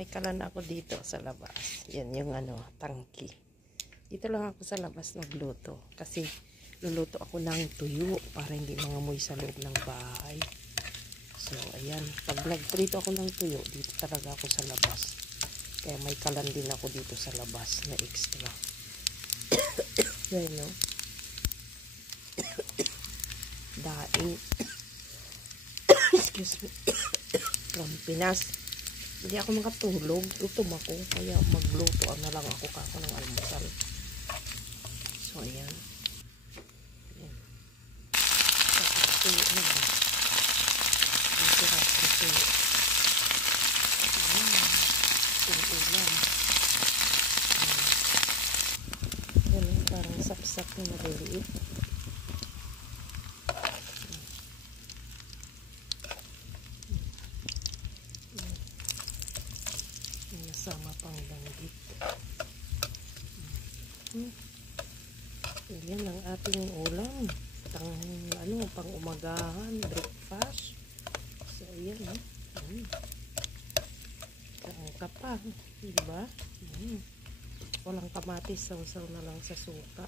May kalan ako dito sa labas. Yan yung tangki. Dito lang ako sa labas nagluto. Kasi luluto ako ng tuyo para hindi mangamoy sa loob ng bahay. So, ayan. Pag nagprito ako ng tuyo, dito talaga ako sa labas. Kaya may kalan din ako dito sa labas na extra. Yan, no? Daing. Excuse me. From Pinas. Hindi ako makatulog. Gutom ako. Kaya magluto na lang ako kako ng almusal. So, ayan. Ayan. Tapos tuyo na ba? Ang sarap ng tuyo. Ayan. Yung ulam. Ayan. Parang sapsap na maliliit. Sama pang langgit. Yan ang ating ulam. Pang umagahan, breakfast. So, ayan, Tangka pa, diba? Walang kamatis, saw-saw na lang sa suka.